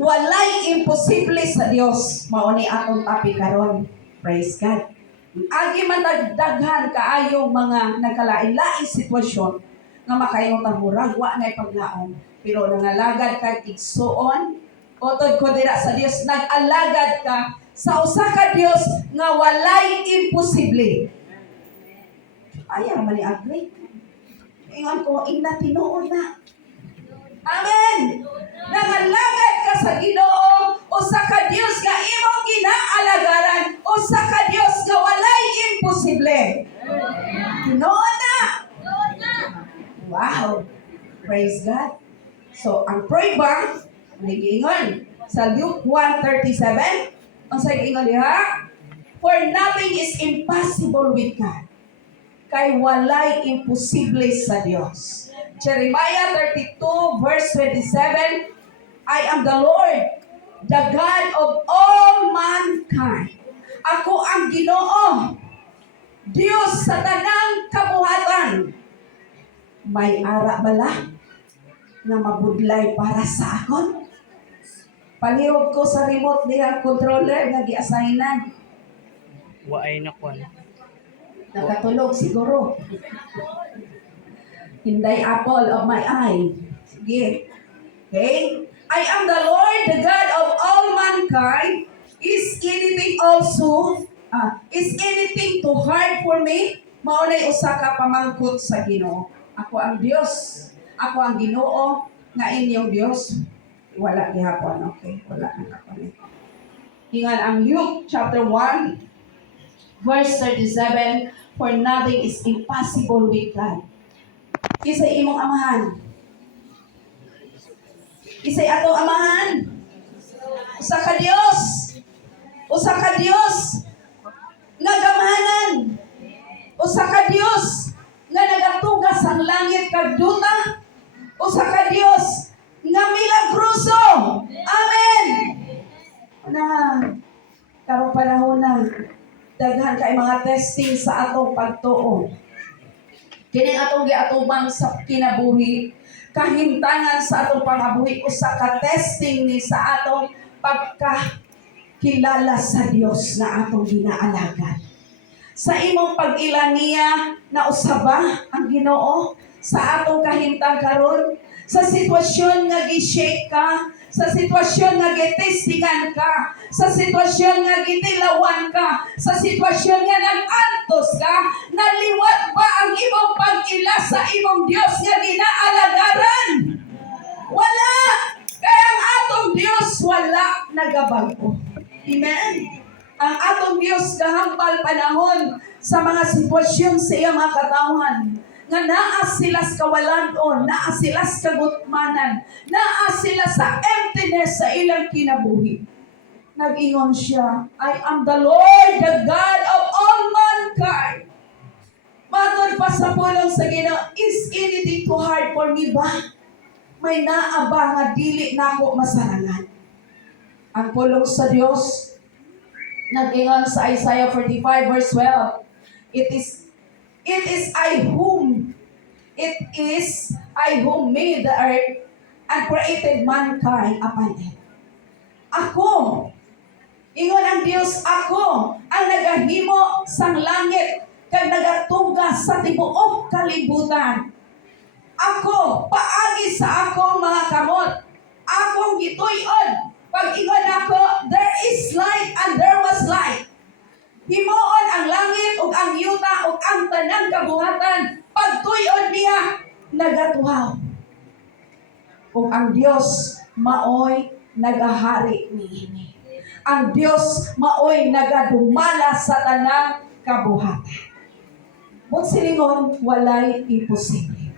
Walay imposible sa Dios. Mao ni atong topic karon. Praise God. Agi man daghan kaayong mga nagkalain-laing sitwasyon nga makayong murag wa nay paglaom, pero nangalagad ka igsuon, otod ko dira sa Dios, nag-alagad ka sa usa ka Dios nga walay imposible. Ayaw man ni agree. Ingon ko, ina tinuod na. Amen. Nangalagad ka sa Ginoo, usa ka Dios nga imong ginaalagaran, usa ka Dios nga walay imposible. Tinuod na. Wow. Praise God. So, ang prueba, nagiingon sa Luke 1:37, ang sa giingon diha, for nothing is impossible with God. Kay walay imposible sa Dios. Jeremiah 32 verse 27, I am the Lord, the God of all mankind. Ako ang Ginoo, Dios sa tanang kabuhatan. May ara bala na mabudlay para sa akon? Palihog ko sa remote diha controller nga gi-assignan. Waay na kwan. Nakatulog siguro. Hinday apple of my eye. Sige. Okay? I am the Lord, the God of all mankind. Is anything too hard for me? Maunay usa ka pamangkot sa Ginoo. Ako ang Dios. Ako ang Ginoo nga inyong Dios. Wala gihapon, okay? Wala na kapalit. Ingan ang Luke chapter 1 verse 37, for nothing is impossible with God. Isa'y imong amahan. Isa'y atong amahan. Usa ka Dios. Usa ka Dios nga gamahanan. Usa ka Dios nga nagatugas ang langit kag duta. Usa ka Dios nga milagroso. Amen. Na karong panahon na daghan kay mga testing sa atong pagtuo. Kini atong giatubang sa kinabuhi, kahimtangan sa atong pangabuhi, usa ka testing ni sa atong pagkakilala sa Dios na atong ginaalagad. Sa imong pag-ilaniya na usaba ang Ginoo sa atong kahimtang karon, sa sitwasyon nga gi-shake ka, sa sitwasyon nga gitestingan ka, sa sitwasyon nga gitilawan ka, sa sitwasyon nga nag-antos ka, naliwat ba ang imong pag-ila sa imong Dios nga ginaalagaran? Wala! Kaya ang atong Dios wala nagabago. Amen? Ang atong Dios kahambal panahon sa mga sitwasyon sa iyang mga katawhan, nga naa sila sa kawalan-on, naa sila sa kagutmanan, naa sila sa emptiness sa ilang kinabuhi. Nag-ingon siya, I am the Lord, the God of all mankind. Matod pa sa pulong sa Ginoo, is anything too hard for me ba? May naa ba nga dili nako masarangan? Ang pulong sa Dios, nag-ingon sa Isaiah 45 verse 12, It is I who made the earth and created mankind upon it. Ako, ingon ang Dios, ako ang nagahimo sang langit kag nagatugas sa tibuok kalibutan. Ako, paagi sa akong mga kamot, akong gituyon. Pag ingon ako, there is light and there was light. Himuon ang langit ug ang yuta ug ang tanang kabuhatan, pagtuyon niya nagatuhaw. Ug ang Dios maoy nagahari niini. Ang Dios maoy nagadumala sa tanang kabuhatan. Kung silingon, walay imposible.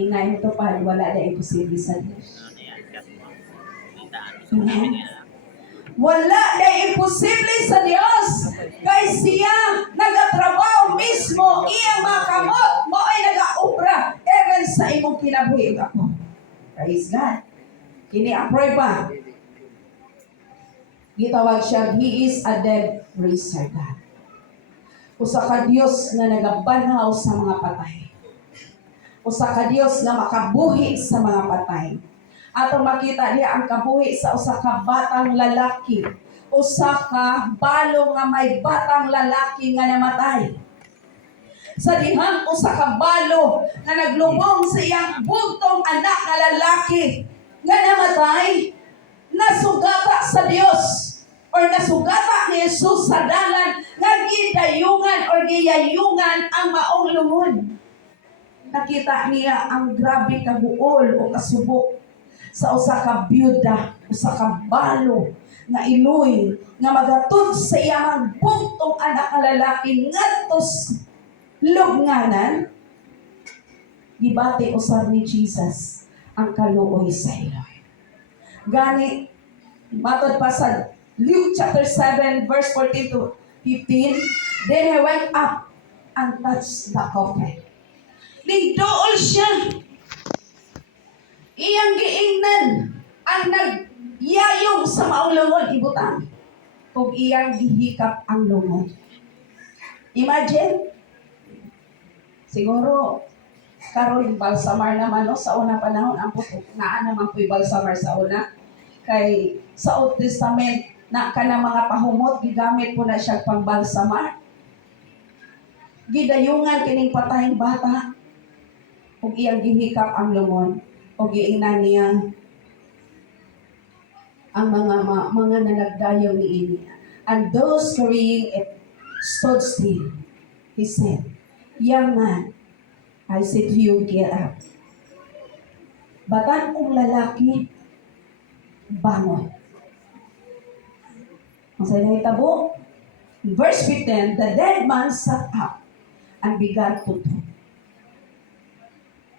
Ingay mo to pa, wala na imposible sa Dios. Amen. Wala na imposible sa Dios. Kay siya nagatrabaho mismo, iyang mga kamot mo ay nagaubra even sa imong kinabuhi ako. Praise God. Kini ang prueba. Gitawag siya, He is a dead raiser God. Usa ka Dios na nagabanhaw sa mga patay. Usa ka Dios na makabuhi sa mga patay. Ato makita diha ang kabuhi sa usa ka batang lalaki. Usa ka balo nga may batang lalaki nga namatay. Sa dihang usa ka balo nga naglubong sa iyang bugtong anak nga lalaki nga namatay, nasugata sa Dios or nasugata ni Jesus sa dalan nga gidayungan or giyayungan ang maong lungod. Nakita niya ang grabe ka buol o kasubok sa usa ka byuda, usa ka balo nga iloy nga magatod sa iyang bugtong anak nga lalaki ngadtos lubnganan. Gibati usab ni Jesus ang kaluoy sa iloy. Gani matod pa sa Luke chapter 7 verse 14 to 15, then he went up and touched the coffin. Nigdool siya. Iyang giingnan ang nagyayong sa maong lungod ibutang kung iyang gihikap ang lungod. Imagine, siguro karon balsamar naman no sa unang panahon ang putok naa naman po'y balsamar sa una kay sa Old Testament na kanang mga pahumot gigamit po na siya pang balsamar. Gidayungan kining patayng bata ug iyang gihikap ang lungod ug giingnan niya ang mga nanagdayon niini. And those carrying it stood still. He said, "Young man, I say to you, get up." Batan kong lalaki, bangon. Ang sa nahitabo, verse 15, the dead man sat up and began to talk.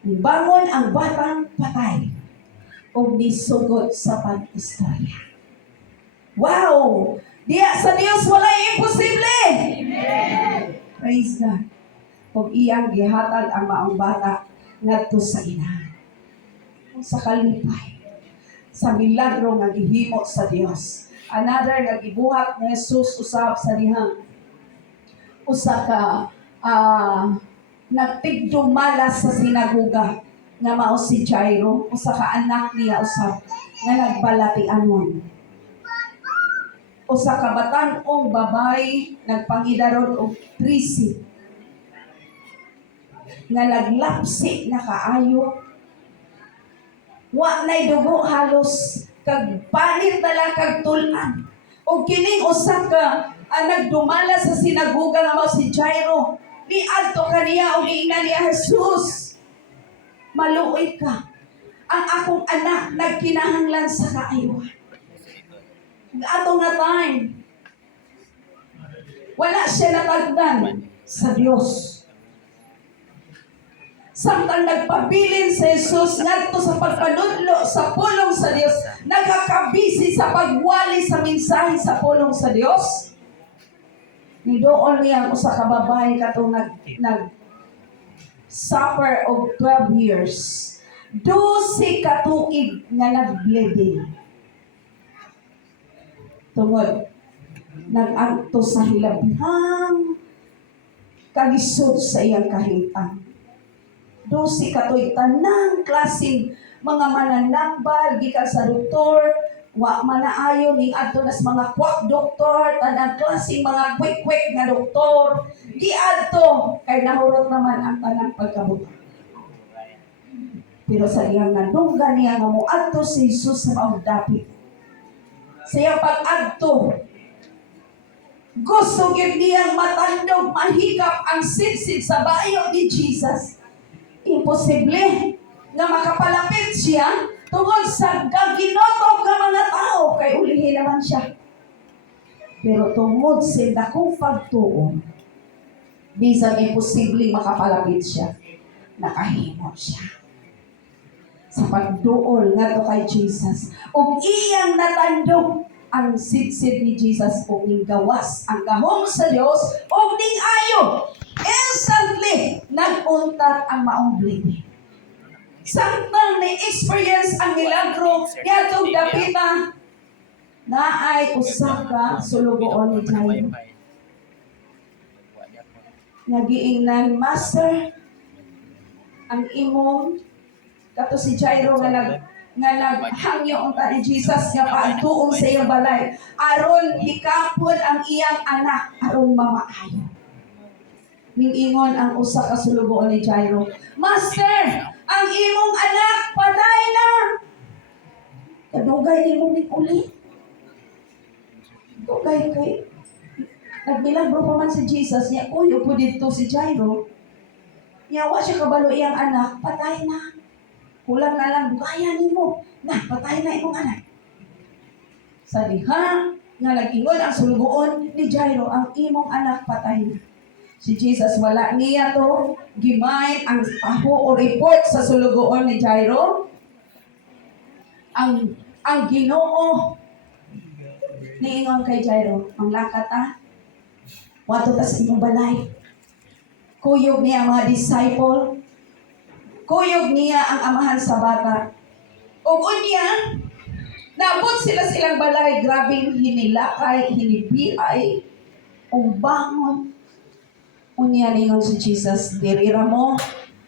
Bangon ang batang patay o nisugod sa pag-istorya. Wow! Diya sa Diyos wala'y imposible! Amen! Praise God. Kung iyang gihatag ang maong bata ngadto sa ina. Sa kalipay. Sa milagro nga gihimo sa Dios. Another nga gibuhat ni Jesus usab sa dihang usa ka nagtigdumalas sa sinaguga nga mao si Jairo, usa ka anak niya usab nga nagbalatianon. Usa ka batan-ong babay nagpangidaron og 13 nga naglapsi na kaayo. Wa nay dugo halos kag panit na lang kag tulan. O kining usa ka nagdumala sa sinaguga nga mao si Jairo. Niadto kaniya og giingnan niya, Jesus, maluoy ka. Ang akong anak nagkinahanglan sa kaayuhan. Ato nga time, wala siya natagdan sa Dios. Samtang nagpabilin si Jesus ngadto sa pagpanudlo sa pulong sa Dios, nagakabisi sa pagwali sa mensahe sa pulong sa Dios. Nidoon niya usa ka babae katong nag suffer of 12 years. 12 ka tuig nga nag-bleeding. Tungod nag-adto sa hilabihang kagisod sa iyang kahimtang. 12 katuig tanang klaseng mga mananambal gikan sa doktor, wa manaayo ning adto nas mga quack doktor, tanang klaseng mga quick nga doktor, di adto kay nahurot naman ang tanang pagkabuta. Pero sa iyang nadunggan niya nga moadto si Jesus sa maong dapit. Sa iyang pag-adto, gusto gyud niyang matandog mahikap ang sidsid sa bayo ni Jesus. Imposible nga makapalapit siya tungod sa gaginotok nga mga tao kay ulihin naman siya. Pero tungod sa dakong pagtuon, bisan imposible makapalapit siya, nakahimo siya. Sa pagduol nga to kay Jesus, ug iyang natandog ang sidsid ni Jesus ug ning gawas ang gahom sa Dios ug ning ayo. Instantly, nag-untat ang maong bleeding. Samtang ni-experience ang milagro, yatong dapita, na ay usa ka sulugoon ni Jairo. Nagiingnan, Master, ang imong, kato si Jairo nga nga naghangyo unta ni Jesus nga paadtuong sa iyang balay aron hikapon ang iyang anak aron mamaayo. Mingingon ang usa ka sulugoon ni Jairo, Master, ang imong anak patay na. Kadugay ni mo uli. Dugay kay nagmilagro pa man si Jesus niya kuyo po dito si Jairo. Yawa siya kabalo iyang anak, patay na. Kulang na lang, kaya nimo na patay na imong anak. Sa diha nga nag-ingon ang sulugoon ni Jairo, ang imong anak patay na. Si Jesus wala niya to gimay ang paho o report sa sulugoon ni Jairo. Ang Ginoo niingon kay Jairo, ang lakat wato ta sa imong balay. Kuyog niya ang mga disciple. Kuyog niya ang amahan sa bata. Ug unya, naabot sila silang balay, grabing hinilakay, hinibiay, umbangon. Unya ningon si Jesus, dirira mo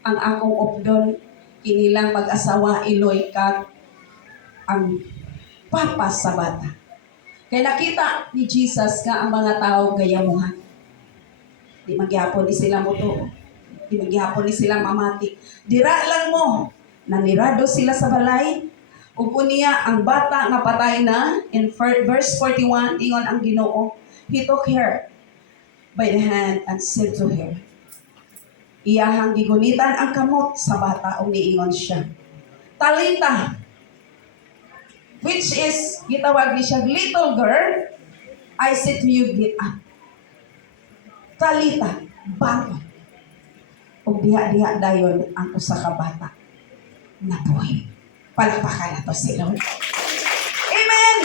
ang akong updon, kinilang mag-asawa iloy kag ang papas sa bata. Kaya nakita ni Jesus nga ang mga tao gayamuhan. Di magyapon ni sila moto. Di magyapon ni sila mamati. Dira lang mo. Nanirado sila sa balay. Ug niya ang bata nga patay na in verse 41 ingon ang Ginoo, He took her by the hand and said to her. Iyahang gigunitan ang kamot sa bata ug niingon siya, Talita, which is gitawag ni siya, little girl, I say to you, get up. Talita, bangon. Ug diha-diha dayon ang usa ka bata nabuhi. Palakpakan nato si Lord. Amen!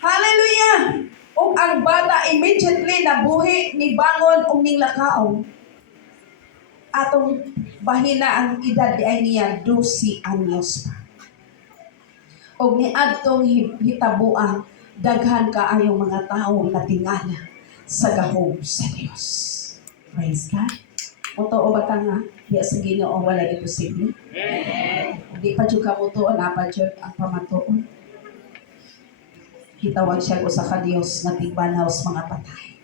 Hallelujah! Ug ang bata immediately nabuhi, ni bangon ug ning lakaon. Atong bahina ang edad di ay niya 12 anyos pa. Ug niadtong hitabuang daghan kaayong mga tawo nga tingala sa gahom sa Dios. Praise God. Motoo ba ka nga? Diya sa Ginoo wala imposible. Di pa jud ka mutuon, apa jud ang pamatuon. Kitawag siya usa ka Dios nga tigbanaw sa mga patay.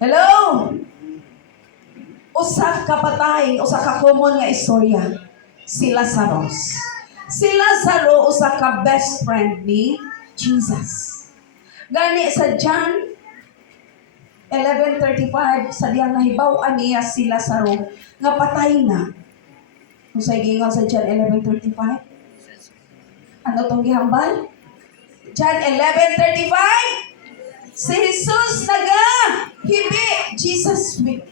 Hello! Usa ka patay, usa ka common nga istorya. Si Lazarus. Si Lazaro usa ka best friend ni Jesus. Gani sa John 11:35 sa diyang nahibaw-an niya si Lazaro nga patay na. Kung sa gingon sa John 11:35, ano tong gihambal? John 11:35, si Jesus hibi. Jesus weep.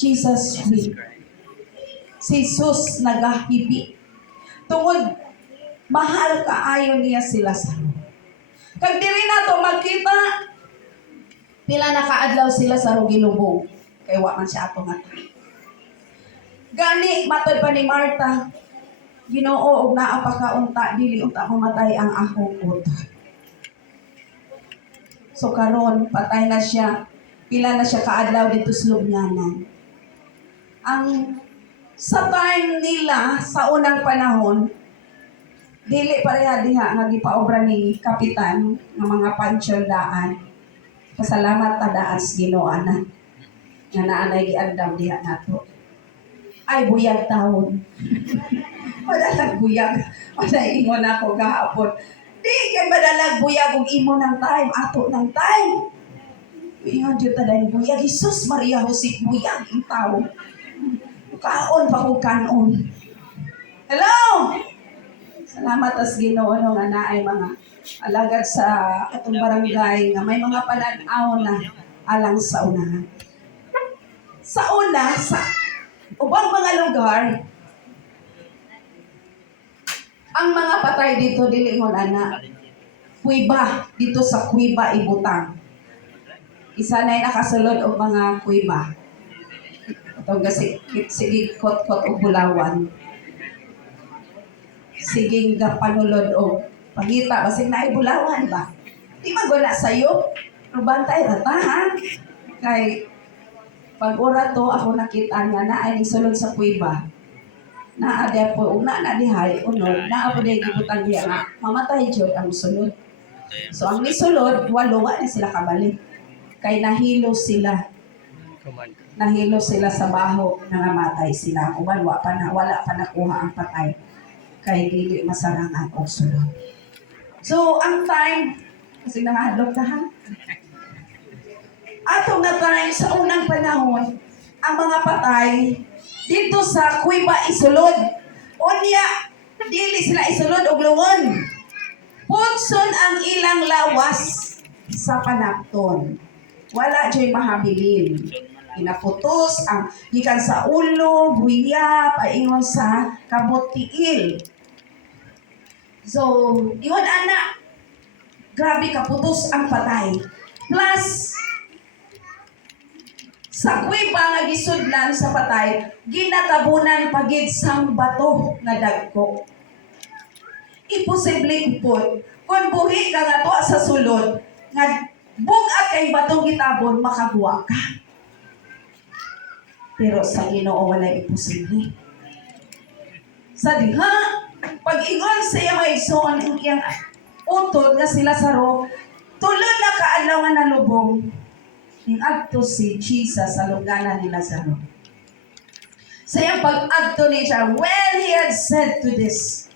Jesus weep. Si Jesus nagahibi. Tungod mahal kaayo niya si Lazaro. Kag diri nato magkita pila nakaadlaw sila sa gilubong. Kay wa man siya ato nga. Gani matod pa ni Marta, Ginoo og naa pa ka unta dili unta mamatay ang akong utot. So karon patay na siya. Pila na siya kaadlaw dito sa lubnganan. Ang sa time nila sa unang panahon, dili pareha diha nga gipaobra ni kapitan ng mga pansyaldaan. Pasalamat ta daas Ginoo ana nga naanay giandam diha nato. Ay buyag taon. Madalag buyag. Ingon ako gahapon. Di kay madalag buyag og imo ng time, ato ng time. Ingon jud ta dahil buyag, Jesus Maria Jose buyag ang tao. Kaon pa ko kanon. Hello! Salamat as Ginoo nga naay mga alagad sa atong barangay nga may mga panan-aw na alang sa unahan. Sa una, sa ubang mga lugar, ang mga patay dito dilingon ana, kuiba dito sa kuiba ibutang. Isa na nakasulod og mga kuiba. Itong sige kot-kot og bulawan. Sige gapanulod og pangita, basig na bulawan ba? Di magwala sa'yo. Pero bantay rata ha? Kay pag ora to ako nakita nga na ay sulod sa kuiba. Naade po ug na dihay unod naa po day gibutang diya nga mamatay jud ang sulod. So ang nisulod walo wa ni sila kabalik. Kay nahilo sila. Command. Nahilo sila sa baho nangamatay sila. Uban wala pa nakuha ang patay. Kay dili masarangan og sulod. So ang time kasi nangahadlok ka ha. Ato nga time sa unang panahon ang mga patay dito sa kuiba isulod. Unya dili sila isulod og lungon. Putson ang ilang lawas sa panapton. Wala joy mahabilin. Inaputos ang gikan sa ulo, buya, paingon sa kabot tiil. So, iyon ana, grabe kaputos ang patay. Plus, sa kuiba nga gisudlan sa patay, ginatabunan pagid sang bato nga dagko. Imposible upod kung buhi ka nga to sa sulod nga bugat kay batong gitabon makagwa ka. Pero sa Ginoo walay imposible. Sa diha pag-ingon sa iya maigsoon ang iyang utod nga sila sa ro tulod na kaadlaw nga nalubong ning adto si Jesus sa luganan ni Lazaro. Sa iyang pag-adto niya, when he had said to this,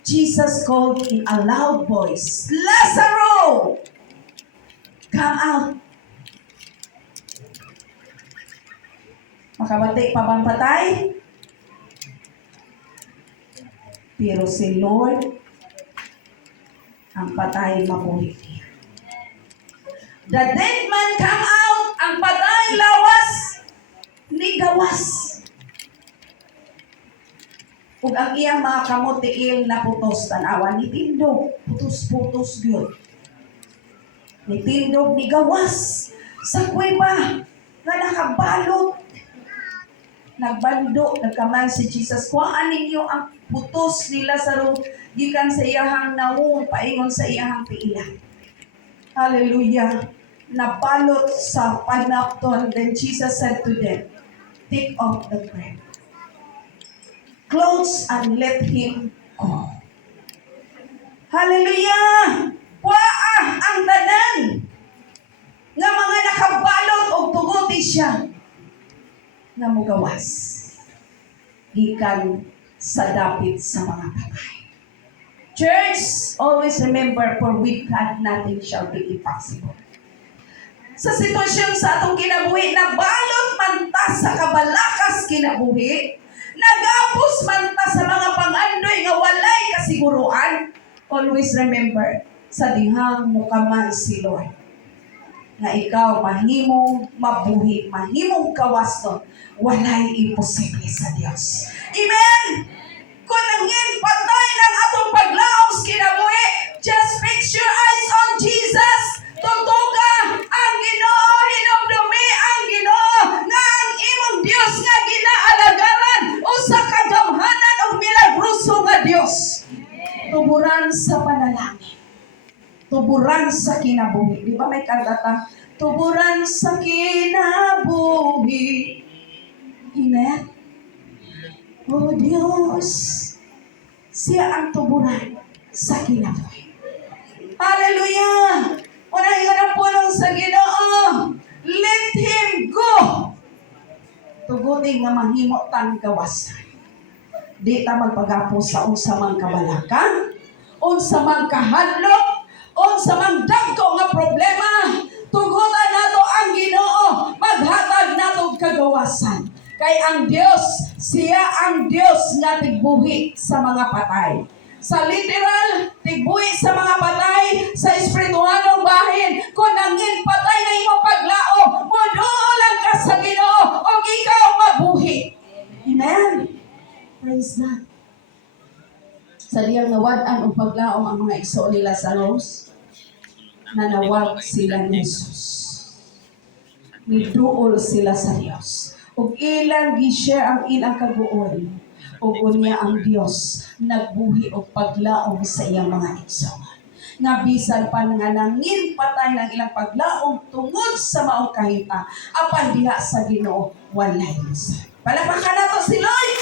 Jesus called in a loud voice, Lazaro, come out. Makabati pa bang patay? Pero si Lord, ang patay mabuhi niya. The dead man come out, ang patay lawas, ni gawas. Ug ang iyang mga kamot tiil na putos tanawa ni tindog, putos-putos gyud. Ni tindog ni gawas sa kuweba nga nakabalot. Nagbando, nagkaman si Jesus. Kuhaan ninyo ang putos ni Lazaro gikan sa iyahang nawong paingon sa iyahang piila. Hallelujah. Nabalot sa panapton. Then Jesus said to them, take off the bread. Clothes and let him go. Hallelujah! Waa ang tanan nga mga nakabalot og tugoti siya nga mugawas gikan sa dapit sa mga patay. Church, always remember, for with God nothing shall be impossible. Sa sitwasyon sa atong kinabuhi, nabalot man ta sa kabalakas kinabuhi, nagapos man ta sa mga pangandoy nga walay kasiguruan, always remember, sa dihang mukaman si Lord. Nga ikaw mahimong mabuhi, mahimong kawason, walay imposible sa Dios. Amen! Kung nangin patay ng atong paglaos kinabuhi, just fix your eyes on Jesus. Tutuka ang Ginoo, hinumdumi ang Ginoo, nga ang imong Dios nga ginaalagaran o sa kagamhanan o milagruso nga Dios. Tuburan sa panalangin. Tuburan sa kinabuhi. Di ba may kantata? Tuburan sa kinabuhi. Amen? O Diyos, siya ang tuburan sa kinabuhi. Hallelujah! Unang ikanang pulong sa Ginoo. Let Him go. Tugunin nga mahimo tang gawasan. Di ta magpagapo sa unsa mang kabalakan, unsa mang kahadlok, unsa mang dagko nga problema. Tugutan nato ang Ginoo, maghatag nato kagawasan. Kay ang Dios, siya ang Dios nga tigbuhi sa mga patay. Sa literal, tigbuhi sa mga patay, sa espiritualong bahin, kung nangin patay na imong paglao, mudulan ka sa Ginoo, o ikaw mabuhi. Amen? Praise God. Sa diyang nawad-an o paglaom ang mga igsoon nila sa Lazarus, nanawag sila ni Jesus. Niduol sila sa Dios. Ug ilang gi-share ang ilang kaguol. Ug unya ang Dios nagbuhi og paglaom sa iyang mga igsoon. Nga bisan pa nga nangin patay ng ilang paglaom tungod sa maong kahita, apan diha sa Ginoo walay lisan. Palapakan nato si Lord.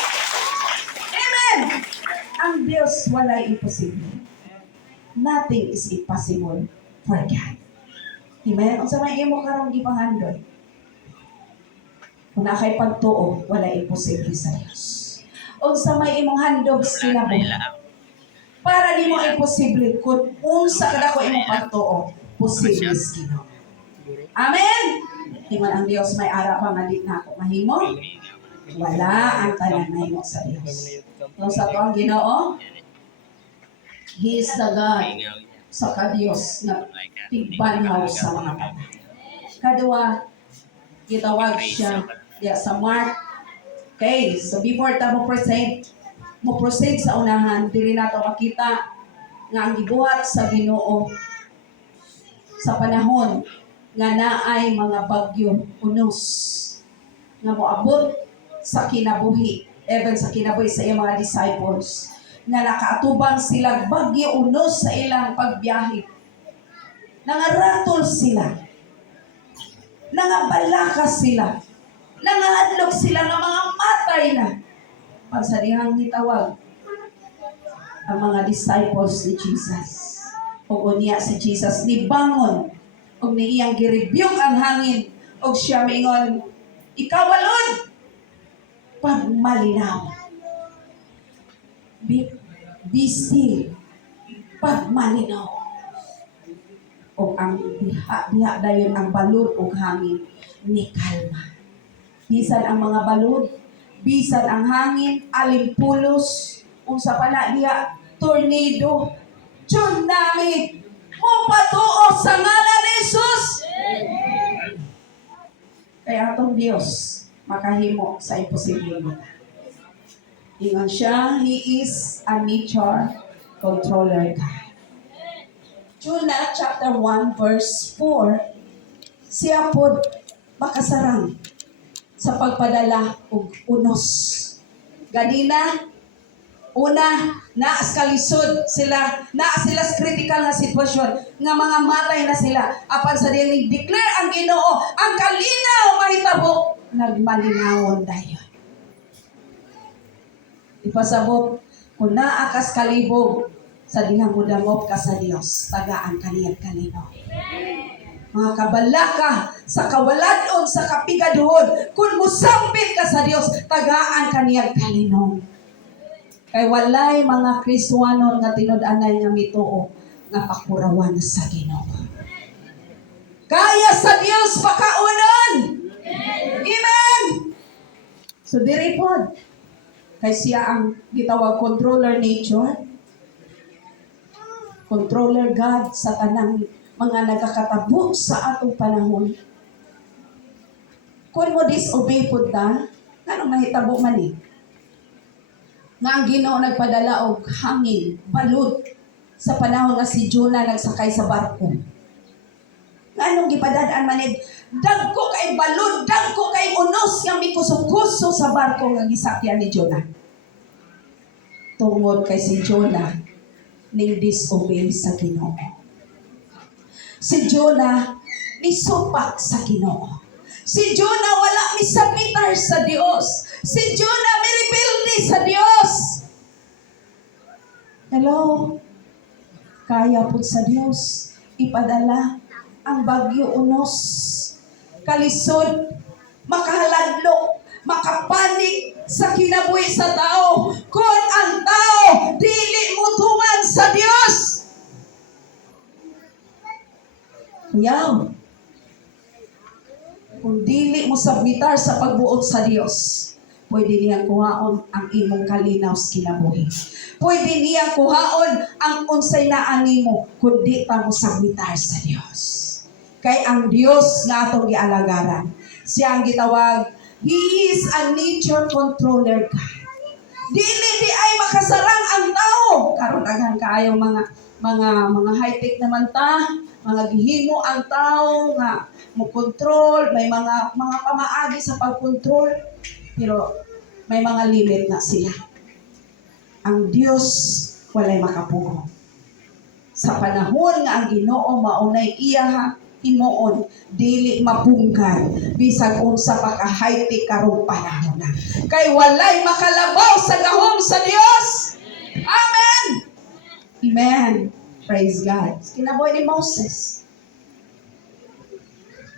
Diyos walay imposible. Nothing is impossible for God. Amen? Kung sa may imo karong gipahandol, kung na kay pagtuo, walay imposible sa Diyos. Kung sa may imong handog sa kinabuhi, para di mo imposible kung unsa kada ko imong pagtuo, posible sa Ginoo. Amen? Ingon ang Dios may ara pa nga di na ako mahimo. Wala ang tanan na imo sa Dios. Kung sa to ang Ginoo, He is the God sa ka-Dios na tigbanhaw sa mga patay. Kadua, gitawag siya sa Mark. Okay, so before ta mo proceed sa unahan, dili nato makita nga ang gibuhat sa Ginoo sa panahon nga naay mga bagyo unos nga moabot sa kinabuhi, even sa kinabuhi sa iyang mga disciples, nga nakaatubang silang bagyo unos sa ilang pagbiyahe. Nangaratol sila, nangabalakas sila, nangaadlok sila ng mga matay na. Pagsadihang nitawag ang mga disciples ni Jesus. O unya si Jesus ni bangon og niyang girebuke ang hangin og siya mingon, ikaw walod pagmalinaw. Be still pagmalinaw. O ang diha dayon ang balod og hangin ni kalma. Bisan ang mga balod, bisan ang hangin, alimpulos, unsa pa na diha, tornado, tsunami, mupatuo sa ngalan ni Jesus. Kaya atong Dios makahimo sa imposible mo. Ingon siya, He is a nature controller God. Jonah chapter 1 verse 4, siya po makasarang sa pagpadala og unos. Ganina, una, naas kalisod sila, naas sila sa critical na sitwasyon, nga mga matay na sila. Apan sa dining declare ang Ginoo, ang kalinaw mahitabo, nagmalinawon dayon. Ipasabot, kung naakas kalibog, sa dihang mudamop ka sa Dios, tagaan kaniyang kalinaw. Mga kabalaka, sa kawaladon, sa kapigaduhon, kung musampit ka sa Dios, tagaan kaniyang kalinaw. Kay walay mga Kristiyanon nga tinud-anay nga mituo nga pakurawan sa Ginoo. Kaya sa Dios pakaunon. Amen. So diri pod kay siya ang gitawag controller nature. Controller God sa tanang mga nagkakatabo sa atong panahon. Kung mo disobey pod ta, anong mahitabo man eh? Nga ang Ginoo nagpadala og hangin, balud sa panahon nga si Jonah nagsakay sa barko. Nga anong gipadadaan man eh, dagko kay balud, dagko kay unos nga mikusog-kuso sa barko nga gisakyan ni Jonah. Tungod kay si Jonah ning disobey sa Ginoo. Si Jonah nisupak sa Ginoo. Si Jonah wala misabitar sa Dios. Si Jonah miribelde sa Dios. Hello? Kaya po sa Dios ipadala ang bagyo unos, kalisod, makahaladlok, makapanik sa kinabuhi sa tao. Kung ang tao dili mutuman sa Dios. Yaw. Kung dili mo sabitar sa pagbuot sa Dios, pwede niya kuhaon ang imong kalinaw sa kinabuhi. Pwede niya kuhaon ang unsay naa nimo kung di pa mo sabitar sa Dios. Kay ang Dios nga atong gialagaran, siya ang gitawag, He is a nature controller God. Dili di ay makasarang ang tao. Karon daghan kaayo mga high-tech naman ta, mga gihimo ang tao nga mo control, may mga pamaagi sa pagkontrol, pero may mga limit na sila. Ang Dios walay makapugo. Sa panahon nga ang Ginoo maunay iya himuon, dili mapungkad bisag unsa pa ka high-tech karong panahon na. Kay walay makalabaw sa gahom sa Dios. Amen. Amen. Praise God. Kinabuhi ni Moses.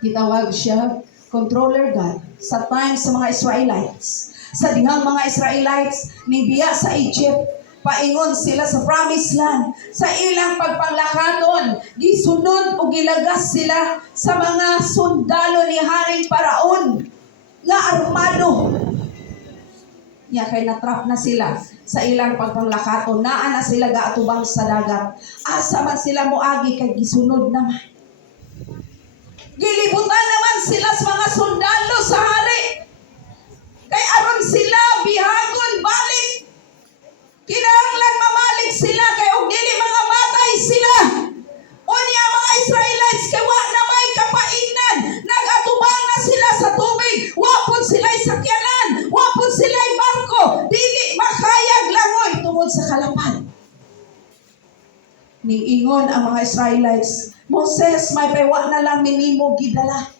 Gitawag siya, controller God, sa time sa mga Israelites. Sa dihang mga Israelites, nibiya sa Egypt, paingon sila sa promised land. Sa ilang pagpanglakadon, gisunod o gilagas sila sa mga sundalo ni Haring Paraon nga armado. Nya kay natrap na sila sa ilang pagpanglakaton, naa na sila gaatubang sa dagat. Asa man sila moagi kay gisunod naman. Gilibutan naman sila sa mga sundalo sa hari. Kay aron sila bihagon balik. Kinahanglan mamalik sila kay og dili mga matay sila. Unya mga Israelites kay wa na may kapainan, nagatubang na sila sa tubig, wapon sila'y sakyanan, wapon sila'y barko, dili makayag langoy tungod sa kalapan. Niingon ang mga Israelites, Moses, may wa na lang minimo gidala.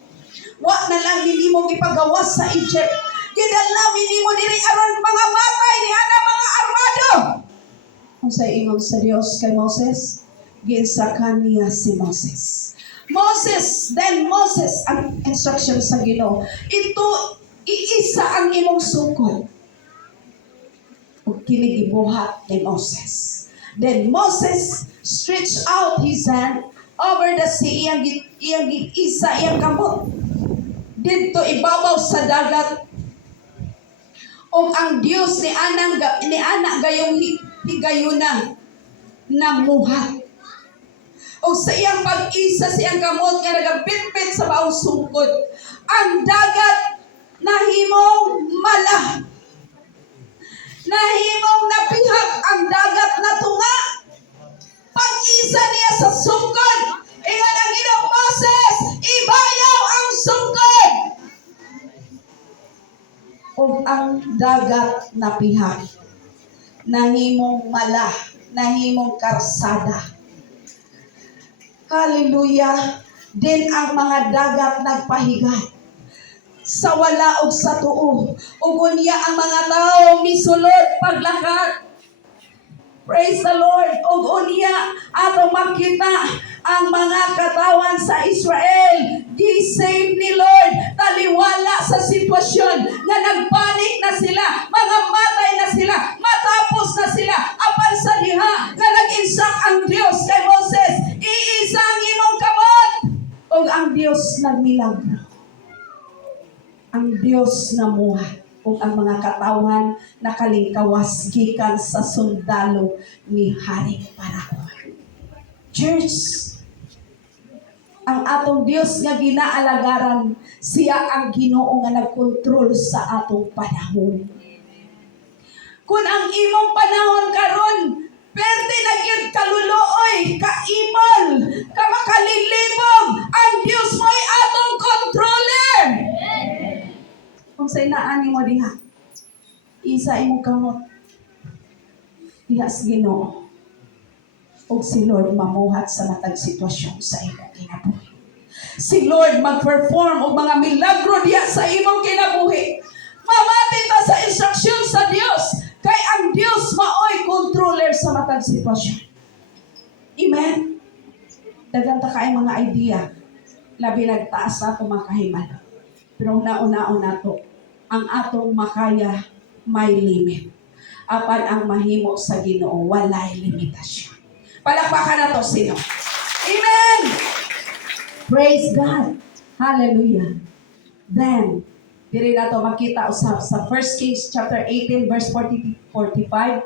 Wa na lang minimo gipagawas sa Egypt. Gidala minimo diri aron mga matay ni ana mga armado. Kung sa ingon sa Dios kay Moses, ginsakan niya si Moses. Then Moses, ang instruction sa Ginoo, ito iisa ang imong sukol. Ug kini gibuhat ni Moses. Then Moses stretched out his hand over the sea, iyang isa iyang kamot dito ibabaw sa dagat. O ang Dios ni ana gayong higayuna namuhat. O sa iyang pag-isa sa iyang kamot nga nagabitbit sa baong sungkod, ang dagat nahimong mala. Nahimong napihak ang dagat na tunga. Pag-isa niya sa sungkod, ingon ang Ginoong Moses, ibayaw ang sungkod. O ang dagat napihak, nahimong mala, nahimong karsada. Hallelujah. Din ang mga dagat nagpahigat sa wala og sa tuo. Ug unya ang mga tawo misulod paglakad. Praise the Lord. Ug unya ato makita ang mga katawan sa Israel gisave ni Lord taliwala sa sitwasyon nga nagpanik na sila, mga matay na sila, matapos na sila apan sa diha nga nag-insak ang Dios kay Moses, iisa ang imong kamot. Ug ang Dios nagmilagro. Ang Dios namuhat ug ang mga katawan nakalingkawas gikan sa sundalo ni Haring Paraon. Church, ang atong Dios nga ginaalagaran, siya ang Ginoo nga nagkontrol sa atong panahon. Kung ang imong panahon karon pwede na gyud kaluluoy, kaimol, kamakalilibog, ang Dios mo'y atong controller. Kung sa inaan mo diha, isa imong kamot, diha sa Ginoo. O si Lord mamuhat sa matag sitwasyon sa imong kinabuhi. Si Lord mag-perform og mga milagro diya sa imong kinabuhi. Mamati ta sa instruksyon sa Dios, kay ang Dios maoy controller sa matag sitwasyon. Amen. Dagan ta kay mga idea, labi nagtaas na ito makahimala. Pero nauna-una nato, ang atong makaya may limit. Apan ang mahimo sa Ginoo walay limitasyon. Palakpakan na to sino. Amen! Praise God. Hallelujah. Then, diri na to makita usab sa 1 Kings chapter 18 verse 40-45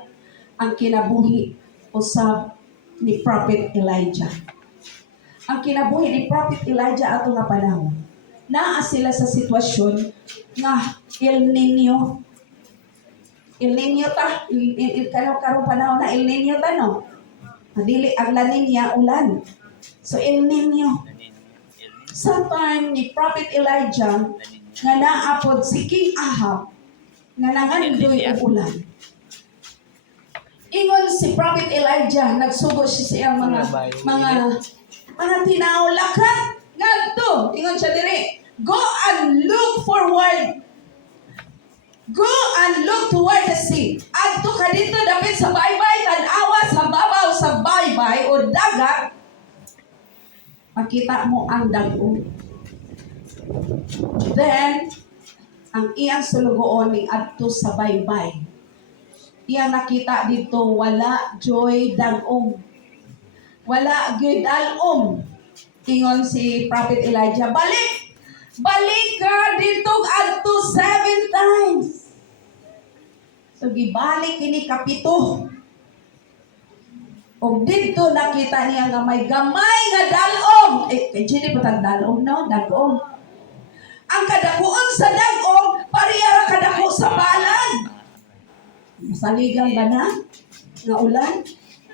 ang kinabuhi usab ni Prophet Elijah. Ang kinabuhi ni Prophet Elijah ato nga panahon. Naa sila sa sitwasyon nga El Nino. El Nino ta, karong panahon na El Nino ta no. Dili ang La Nina ulan. So El Nino. Sa time ni Prophet Elijah nga naapod si King Ahab nga nangandoy og ulan. Ingon si Prophet Elijah, nagsugo siya sa iyang mga tinawlakan ngadto. Ingon siya diri, go and look forward. Go and look toward the sea. Adto ka dito dapit sa baybay, tan-awa sa babaw sa baybay o dagat, makita mo ang dagko. Then, ang iyang sulugoon ni adto sa baybay. Iyang nakita dito, wala joy dagom. Wala joy dalom. Ingon si Prophet Elijah, balik! Balik ka dito adto 7 times. So, gibalik ini kapito. O dito nakita niya nga may gamay nga dalom. Hindi pa tag dalom, no? Dagom. Ang kadakuon sa dagom, pariyara kadako sa palad. Masaligan ba na? Nga ulan?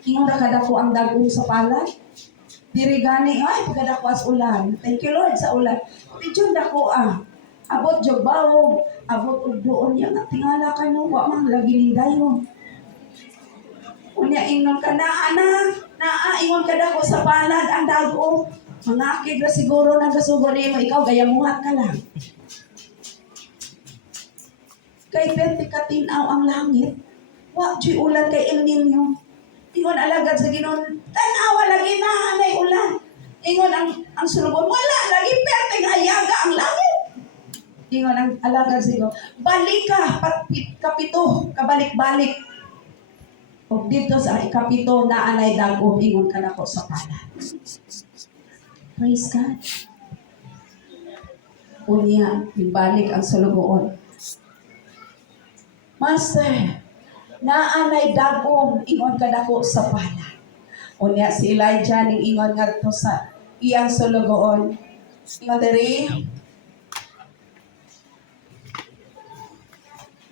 Ingon na kadako ang dagom sa palad? Diri gani, ay, pagkadako as ulan. Thank you Lord sa ulan. Medyo dako abot jog bawog, abot og doon niya nga tingala ka no, wa man lagi ni dayon. Unya ingon ka naa ingon ka dako sa palad ang dagom. Mangakig na siguro nagasugo nimo ikaw gayamuhat ka lang. Kay pwede ka tinaw ang langit. Wa di ulan kay El Nino. Ingon alagad sa Ginoo, tanawa lagi na anay ulan. Ingon ang sulubon, wala lagi pwede nga ayaga ang langit. Ingon ang alagad sa Ginoo, balik ka kapito, kabalik-balik. Og dito sa ikapito na anay dago, ingon ka nako sa palad. Praise God. Unya, ibalik ang sulugoon. Master, naanay dagom ingon kadako sa palad. Unya si Elijah ning ingon ngadto sa iyang sulugoon. Ingon diri,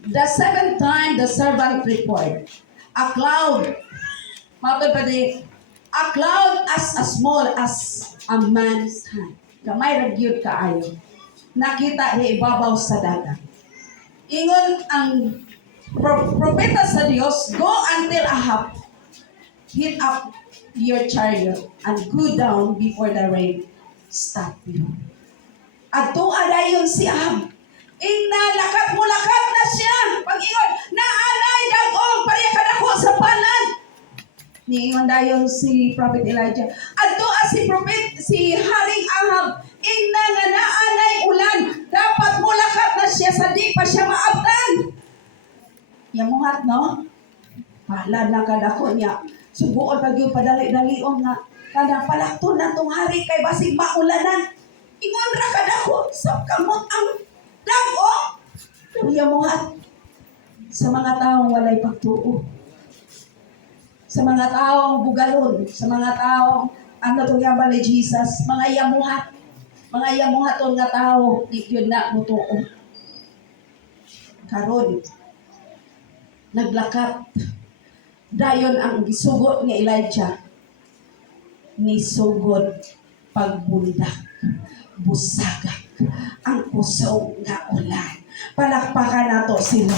the seventh time the servant report, a cloud, matod pa di, a cloud as small as a man's hand. Gamay ra gyud kaayo. Nakita di ibabaw sa dagat. Ingon ang propeta sa Dios, go until Ahab, hit up your chariot and go down before the rain stop you. At tuadayon si Ahab, lakat na siya. Pag-ingon, naanay dagom, pariya kadako sa palad. Niingon dayon si Prophet Elijah, at si Haring Ahab, nga naanay ulan, dapat mulakat na siya sa di pa siya maabtan. Yamuhat, no? Palad na kadako niya. Subuon pag yung padali-dalion nga. Kada palakton na itong hari kay basig maulanan. Ingon ra kadako sa kamot ang dago. Yamuhat. Sa mga taong walay pagtuo. Sa mga taong bugalon. Sa mga taong ano itong yabal ni Jesus. Mga yamuhat. Mga yamuhaton nga tao. Di yun na mutuo. Karon naglakat. Dayon ang gisugot ni Elijah. Nisugod pagbundak. Busagak. Ang puso nga ulan. Palakpakan nato sila.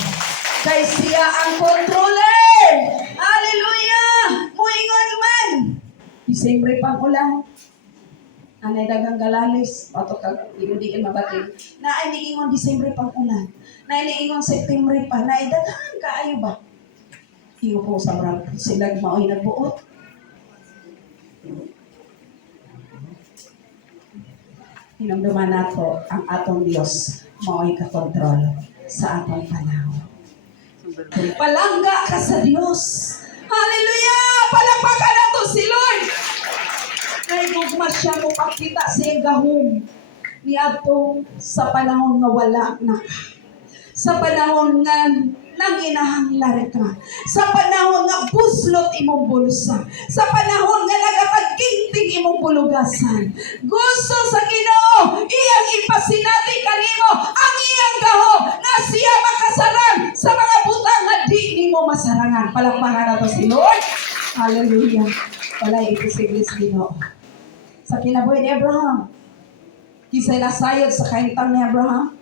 Kay siya ang controller. Hallelujah! Muingon man. Disyembre pang ulan. Anay dagang galalis. Ato kag diin mabating. Naay niingon Disyembre pang ulan. Naay niingon September pa. Naay dagang kaayo ba? Iyo po sa brand. Sila maoy nagbuot. Hinamduman nato ang atong Dios maoy kakontrol sa atong panahon. Palangga ka sa Dios. Hallelujah! Palakpakan nato si Lord. Kay gugma siya mo pakita sa iyang gahom ni atong sa panahon nga wala na ka. Sa panahon nga nanginahanglar ka. Sa panahon nga buslot imong bulsa. Sa panahon nga nagapagkinting imong bulugasan. Gusto sa Ginoo iyang ipasinati kanimo ang iyang gaho nga siya makasarang sa mga butang nga di nimo masarangan. Palakpakan nato si Lord. Hallelujah. Walay imposible sa Ginoo. Sa kinabuhi ni Abraham, kisay nasayod sa kaintang ni Abraham.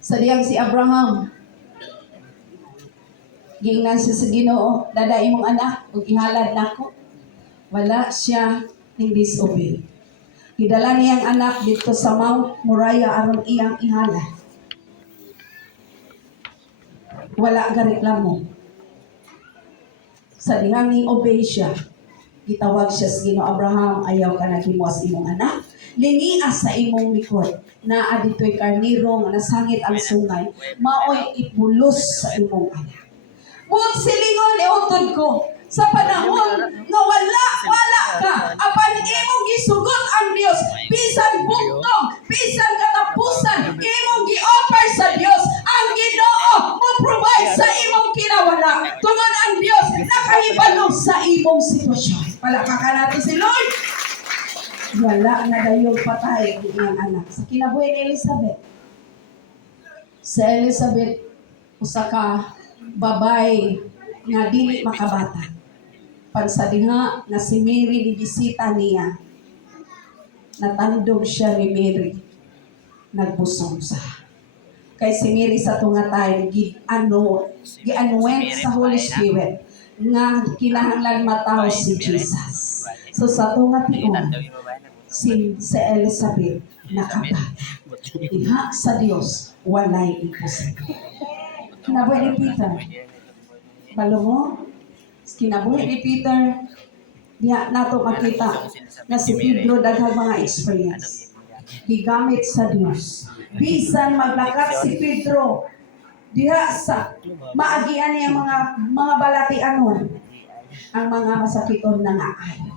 Sa diyang si Abraham, giingnan siya sa Ginoo, dada imong anak, ug ihalad nako. Wala siya ning disobey. Gidala niyang anak dito sa Mount Moriah aron iyang ihalad. Wala ga reklamo. Sa dihang ning obey siya, gitawag siya sa Ginoo, Abraham, ayaw ka naghimo sa imong anak. Linia sa imong likod na adito'y karniro nga nasangit ang sungay, maoy ipulos sa imong anak. Buong silingon iutod ko sa panahon nga wala ka, apan imong gisugot ang Dios, bisan bugtong, bisan katapusan, imong gi-offer sa Dios, ang Ginoo mo provide sa imong kinawala. Tungod ang Dios nakahibalo sa imong sitwasyon. Palakpakan natin si Lord. Wala na dayong patay ang anak. Sa kinabuhi ni Elizabeth, sa Elizabeth, usa ka babay nga dili makabata. Pansadiha na si Mary ni bisita niya, natandog siya ni Mary, nagbusong sa. Kay si Mary sa tunga time, gi-anoint sa Holy Spirit nga kinahanglan mataw si Jesus. So sa tunga tiyon, si Elizabeth nakabata. Iha sa Dios, walay imposible. Kinabuhi ni Peter. Balo mo? Kinabuhi ni Peter, diya nato makita na si Pedro daghang mga experience. Gigamit sa Dios. Bisan maglakat si Pedro, diha sa maagian niya mga balatianon, ang mga masakiton na nga ayo.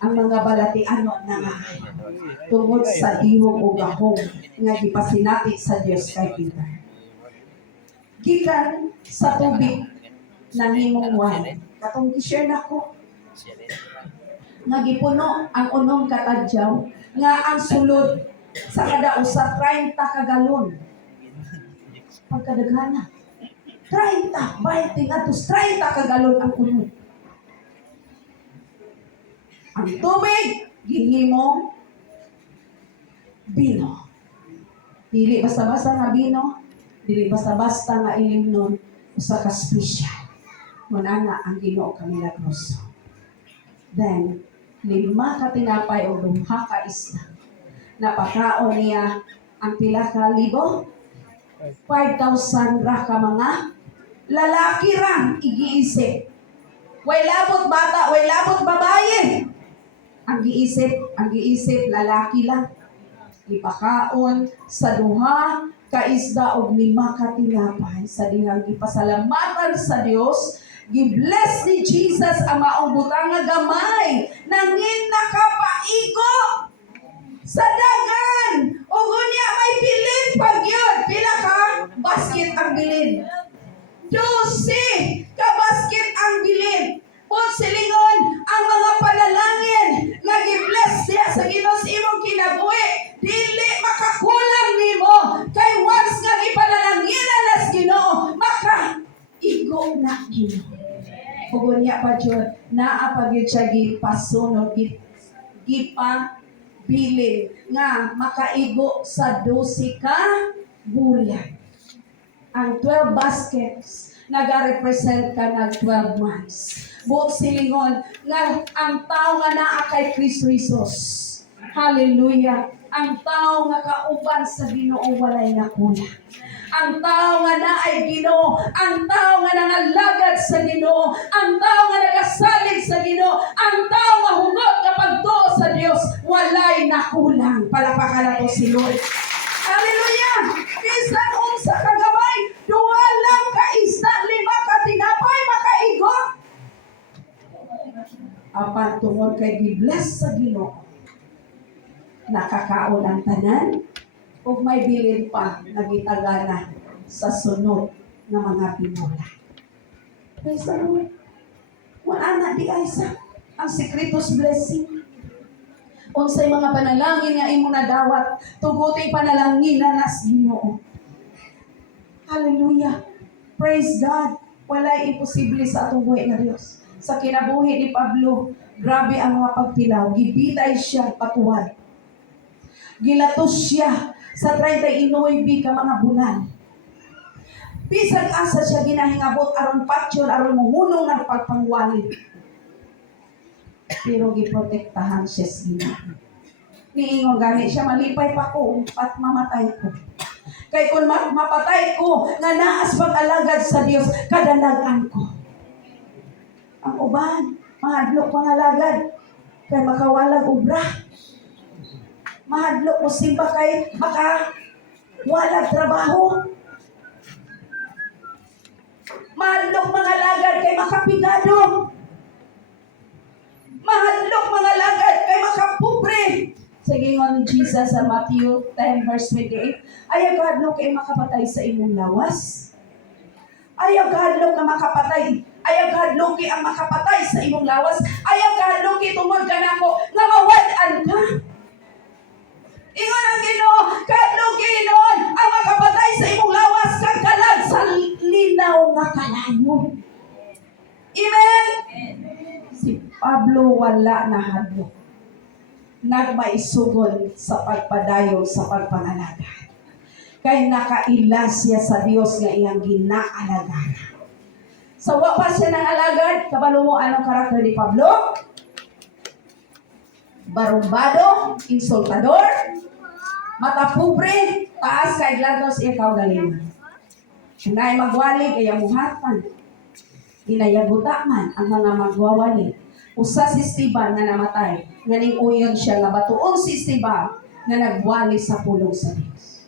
Ang mga balatianon na nga ayo. Tungod sa ihong o gahong nga gipasinati sa Dios kay Peter. Gikan sa tubig ng himong wine. Katong i-share na ko. Nga gipuno ang unong katadyaw nga ang sulod sa kada usa 30 ka galon. Pagkadaghana. 30, 20 atos 30 ka galon ang unong. Ang tubig gihimong bino. Dili basta-basta nga bino, dili basta-basta nga ilimnon, usa ka special. Muna na ang Ginoo ka milagroso. Then, 5 ka tinapay o 2 ka isda. Napakaon niya ang pila ka libo? 5,000 ra ka mga lalaki ra igiisip. Way labot bata, way labot babae. Ang giisip lalaki lang. Ipakaon sa 2 ka isda o 5 ka tinapay sa dihang gipasalamatan sa Dios. Gi-bless ni Jesus ang maong butang nga gamay nangin nakapaigo sa dagan. O gunya may bilin pag yun. Pila ka basket ang bilin. 12 ka basket ang bilin. Kung silingon ang mga panalangin nga gi-bless siya sa Ginoo sa imong kinabuhi, dili makakulang nimo. Kay once nga gipanalangin na sa Ginoo, maka-igo na Ginoo. Kung niya pa dyan, naapagid siya gipasunod, gipabilin nga makaigo sa 12 ka bulan. Ang 12 baskets nag-represent ka ng 12 months. Buong silingon nga ang tao nga naa kay Kristo Jesus. Hallelujah. Ang tao nga kauban sa Ginoo walay nakulang. Ang tao nga naay Ginoo, ang tao nga nangalagad sa Ginoo, ang tao nga nagasalig sa Ginoo, ang tao nga hugot kapag tuo sa Dios, walay nakulang. Palakpakan nato si Lord. Hallelujah! Bisan unsa ka gamay, 2 lang ka isda, 5 ka tinapay, makaigo. Apan tungod kay gi-bless sa Ginoo, nakakaon ang tanan, ug may bilin pa nagitagana sa sunod ng mga pinula. Praise the Lord. Wala na di ay sa ang secretos blessing. Unsay mga panalangin nga imo nadawat, tuguti panalangin na nas Ginoo. Hallelujah. Praise God. Walay imposible sa atong buhay nga Dios. Sa kinabuhi ni Pablo, grabe ang mga pagtilaw. Gibitay siya patuwad. Gilatos siya sa 39 ka mga bulan. Bisag asa siya ginahingabot aron patyon aron muhunong ng pagpangwalid. Pero giprotektahan siya sa Ginoo. Niingon gani siya, malipay pa ko at mamatay ko. Kay kung mapatay ko nga naas pag-alagad sa Dios, kadalagan ko. Ang uban, mahadlok mga lagad, kay makawalag ubra. Mahadlok mo simba kay makawalag trabaho. Mahadlok mga lagad kay makapigado. Mahadlok mga lagad kay makapobre. Sige nga ni Jesus sa Matthew 10 verse 28, ayaw kahadlok kay makapatay sa imong lawas. Ayaw kahadlok na makapatay. Ayaw kahadlok ang makapatay sa imong lawas. Ayaw kahadlok tungod ka nako nga mawad-an ka. Ingon ang Ginoo, kahadlok noon ang makapatay sa imong lawas kag kalag sa linaw nga kalayo. Amen. Si Pablo wala na hadlok. Nagmaisugon sa pagpadayon sa pagpangalagad. Kay nakailas siya sa Dios nga iyang ginaalagad. Sa wa pa siya ng alagad, kabalo mo anong karakter ni Pablo? Barumbado, insultador, mata pobre, taas kay glados iya kaugalingan. Nay magwali kaya muhatan. Inayaguta man ang mga magwawali. Usa si Esteban nga namatay, nganing uyon siya nga batuong si Esteban nga nagwali sa pulong sa Dios.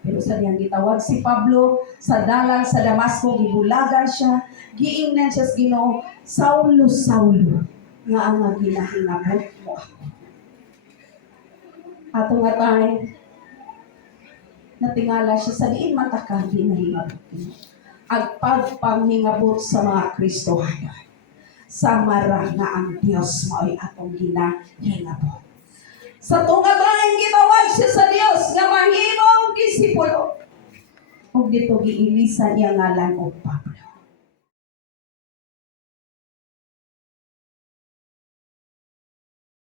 Pero sa diyang gitawag si Pablo sa dalan sa Damasco, gibulagan siya, giingnan siya sa Ginoo, Saulo, Saulo, nga ang ginahingabot mo ako. Ato nga tayo, natingala siya sa diin mataka ginahingabot mo. Agpagpanghingabot sa mga Kristohano. Samara nga ang Dios mao'y atong ginahingabot. Sa tunga tayong gitawag siya sa Dios nga mahimong disipulo. Ug dito giilisan niya ngalan og Pablo.